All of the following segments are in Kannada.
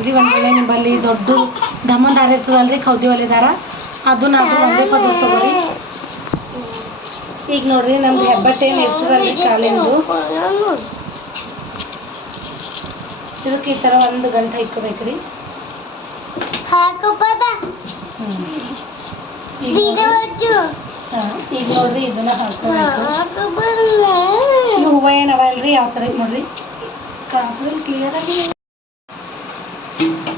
ರೀ ಒಂದು ವೇಳೆ ನಿಂಬಲ್ಲಿ ದೊಡ್ಡ ದಮ್ಮನ್ ದಾರ ಇರ್ತದಲ್ರಿ ಕೌದಿ ಒಲೆ ದಾರ. ಅದನ್ನ ಅದು ಒಂದೇ ಪದ ತಗೋರಿ. ಈಗ ನೋಡ್ರಿ ನಮ್ದು ಹೆಬ್ಬಟ್ಟು ಏನು ಇರ್ತದಲ್ರಿ ಕಾಲಿಂದು. ಇದಕ್ಕೆ ಈ ತರ ಒಂದು ಗಂಟೆ ಇಕ್ಕೋಬೇಕ್ರಿ. ಹೂವ ಈಗ ನೋಡ್ರಿ- ಇದನ್ನ ಹಾಕೋಬೇಕು. ಹೂವು ಏನು ಅವಲ್ರಿ ಯಾವ ತರ ಐತೆ ನೋಡ್ರಿ? ಕ್ಲಿಯರ್ ಆಗಿ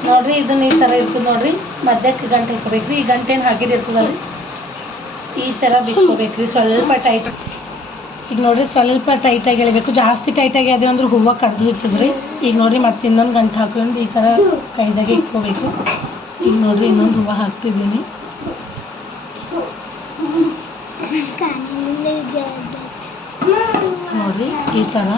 ನೋಡ್ರಿ, ಇದನ್ನ ಈ ಥರ ಇರ್ತದೆ ನೋಡ್ರಿ. ಮಧ್ಯಕ್ಕೆ ಗಂಟೆ ಹಾಕೋಬೇಕ್ರಿ ಈ ಗಂಟೆನ ಇರ್ತದಲ್ರಿ ಈ ಥರ ಬಿಚ್ಕೋಬೇಕ್ರಿ. ಸ್ವಲ್ಪ ಟೈಟ್ ಈಗ ನೋಡ್ರಿ, ಸ್ವಲ್ಪ ಟೈಟಾಗಿ ಎಳಿಬೇಕು. ಜಾಸ್ತಿ ಟೈಟಾಗಿ ಅದೇ ಅಂದ್ರೆ ಹೂವ ಕಡ್ದು ಇರ್ತದ್ರಿ. ಈಗ ನೋಡ್ರಿ, ಮತ್ತೆ ಇನ್ನೊಂದು ಗಂಟೆ ಹಾಕೊಂಡು ಈ ಥರ ಕೈದಾಗೆ ಇಟ್ಕೋಬೇಕು. ಈಗ ನೋಡ್ರಿ, ಇನ್ನೊಂದು ಹೂವ ಹಾಕ್ತಿದ್ದೀನಿ. ನೋಡ್ರಿ, ಈ ಥರ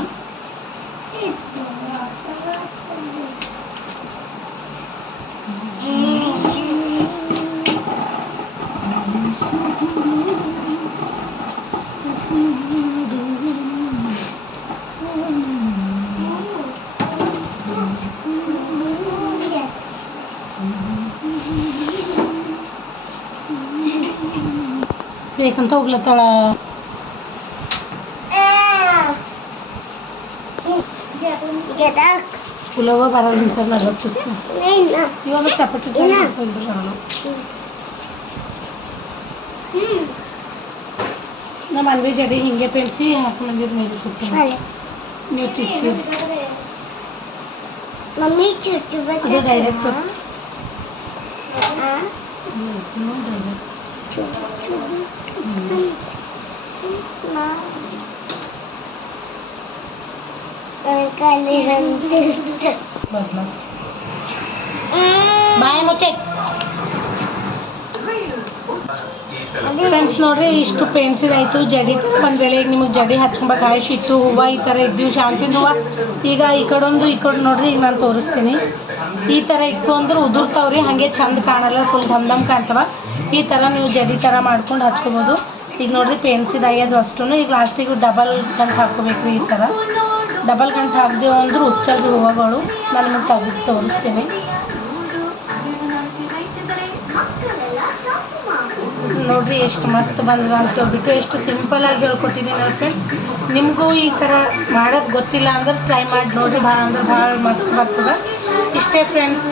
ಬೇಕಂತ ಹೋಗ್ಲತ್ತಾಳ ಪುಲವ ಬರಲ್ಲ ಸರ್ ನಲ್ವತ್ತು ಇವಾಗ ಚಪಾತಿ ಬರಲ್ಲ ನಮ್ಮ ಅಲ್ವಿ ಜಡಿ ಹಿಂಗೆ ಪೇಣಿಸಿ ಹಾಕೊಂಡ್ಬಂದಿದ್ದು ಮೇಲೆ ಸುತ್ತ ನೀವು ಚಿಚ್ಚಿ ಮಮ್ಮಿ ಚುಟ್ಟು ಅದು ಡೈರೆಕ್ಟ್ friends ನೋಡ್ರಿ, ಇಷ್ಟು ಪೆನ್ಸಿಲ್ ಆಯಿತು ಜಡಿ ವೇಳೆ ಈಗ ನಿಮಗೆ ಜಡಿ ಹಚ್ಕೊಬೇಕು ಆಯ್ತು ಇಟ್ಟು ಹೂವು ಈ ಥರ ಇದ್ದೀವಿ ಶಾಂತಿನ ಹೂವು. ಈಗ ಈ ಕಡೊಂದು, ಈ ಕಡೆ ನೋಡ್ರಿ, ಈಗ ನಾನು ತೋರಿಸ್ತೀನಿ. ಈ ಥರ ಇತ್ತು ಅಂದ್ರೆ ಉದುರ್ತಾವ್ರಿ, ಹಾಗೆ ಚಂದ ಕಾಣಲ್ಲ ಫುಲ್ ಧಮ್ ಧಮ್ ಕಾಣ್ತವ. ಈ ಥರ ನೀವು ಜಡಿ ಥರ ಮಾಡ್ಕೊಂಡು ಹಚ್ಕೊಬೋದು. ಈಗ ನೋಡ್ರಿ ಪೆನ್ಸಿಲ್ ಆಗ್ಯದು ಅಷ್ಟು ಈಗ ಲಾಸ್ಟಿಗೆ ಡಬಲ್ ಗಂಟು ಹಾಕೋಬೇಕು ಈ ಥರ ಡಬಲ್ ಗಂಟು ಹಾಕ್ದೇವು ಅಂದ್ರೆ ಹುಚ್ಚಲ್ರಿ ಹೂವುಗಳು ನಾನು ನಿಮಗೆ ತೆಗೆದು ತೋರಿಸ್ತೀನಿ. ನೋಡಿರಿ ಎಷ್ಟು ಮಸ್ತ್ ಬಂದದ ಅಂತ ಹೇಳ್ಬಿಟ್ಟು ಎಷ್ಟು ಸಿಂಪಲ್ ಆಗಿ ಹೇಳ್ಕೊಟ್ಟಿದ್ದೀನಿ ಫ್ರೆಂಡ್ಸ್ ನಿಮಗೂ ಈ ಥರ ಮಾಡೋದು ಗೊತ್ತಿಲ್ಲ ಅಂದ್ರೆ ಟ್ರೈ ಮಾಡಿ ನೋಡಿರಿ. ಭಾಳ ಅಂದ್ರೆ ಭಾಳ ಮಸ್ತ್ ಬರ್ತದೆ. ಇಷ್ಟೇ ಫ್ರೆಂಡ್ಸ್